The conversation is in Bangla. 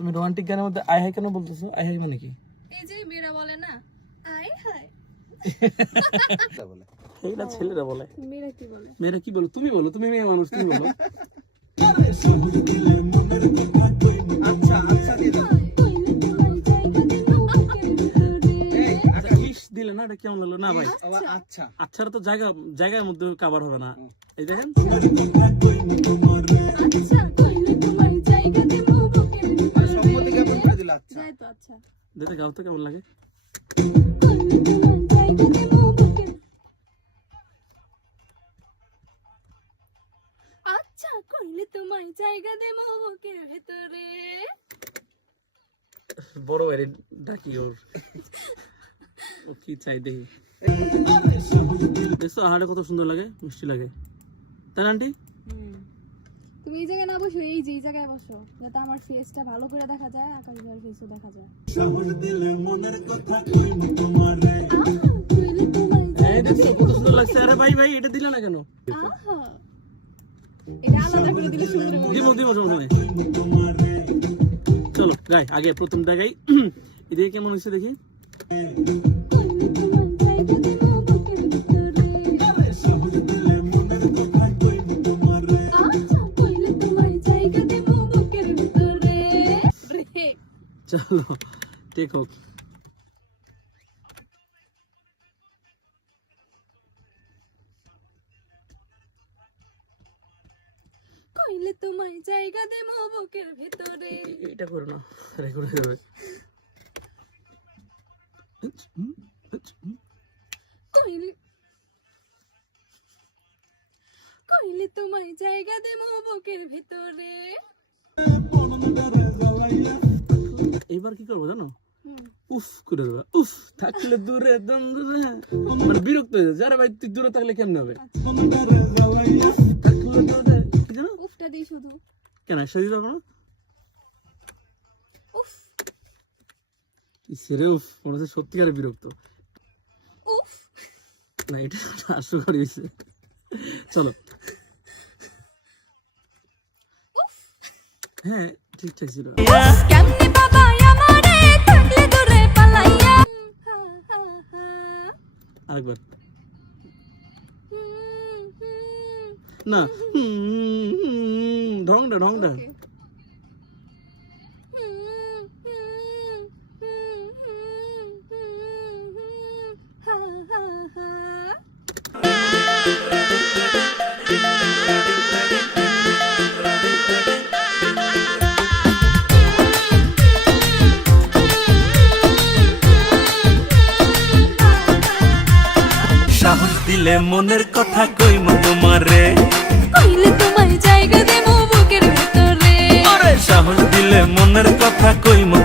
তুমি রোমান্টিক গানের মধ্যে আই হাই কেন বলতেছো? আই হাই মানে কি? এই যে মেয়েরা বলে না আই হাই, এইটা ছেলেরা বলে। মেয়েরা কি বলে? মেয়েরা কি বলো? তুমি বলো, তুমি মেয়ে মানুষ, তুমি বলো। আচ্ছা আচ্ছা দিয়ে দাও। ইস দিলে না, এটা কেমন লাগলো না ভাই? আচ্ছা আচ্ছা তো জায়গার মধ্যে কভার হবে না। এই দেখেন সম্মতি জ্ঞাপন করে দিল। আচ্ছা যাই তো। আচ্ছা দেখতে গাও তো কেমন লাগে। আচ্ছা কইলে তোমায় জায়গা দেবো বুকের ভেতরে। বড় বাইরে ডাকি ওর, ও কি চাই দেখি। দেখছো আহারে কত সুন্দর লাগে, মিষ্টি লাগে, তাই না আন্টি? তুমি এই জায়গায় না বসো, এই যে এই জায়গায় বসো, যাতে আমার ফেসটা ভালো করে দেখা যায়, আকাশ ভাইয়ের ফেসও দেখা যায়। এই দেখছো কত সুন্দর লাগছে। আরে ভাই ভাই এটা দিলে না কেন? আহা এটা আলাদা করে দিলে সুন্দর হবে। দিব দিব সমস্যা নাই। চলো গাই আগে প্রথমটা গাই, এদিকে কেমন হয়েছে দেখি। চলো টেক হোক। কইলে তোমায় জায়গা দেবো বুকের ভেতরে। এটা করো না, রেকর্ড হয়ে যাবে। কইলে কইলে তোমায় জায়গা দেবো বুকের ভেতরে। এইবার কি করবো জানো? উফ করে দেবে। উফ থাকলে দূরে দম দূরে, মানে বিরক্ত হয়ে যাচ্ছে। আরে ভাই তুই দূরে থাকলে কেমন হবে? থাকলে দূরে কি জানো? উফটা দিই শুধু। কেন একসাথে দিতে পারবো না? উফ সেরে উফ মনে হচ্ছে সত্যিকারে বিরক্ত। উফ না এটা হাস্যকর হয়েছে। চলো হ্যাঁ ঠিকঠাক ছিল। কেমনে বাবা আমারে থাকলে দূরে পালাইয়া। আরেকবার না, ঢংটা ঢংটা। সাহস দিলে মনের কথা কইমু তোমারে। কইলে তোমায় জায়গা দেবো বুকের ভেতরে। সাহস দিলে মনের কথা কইমু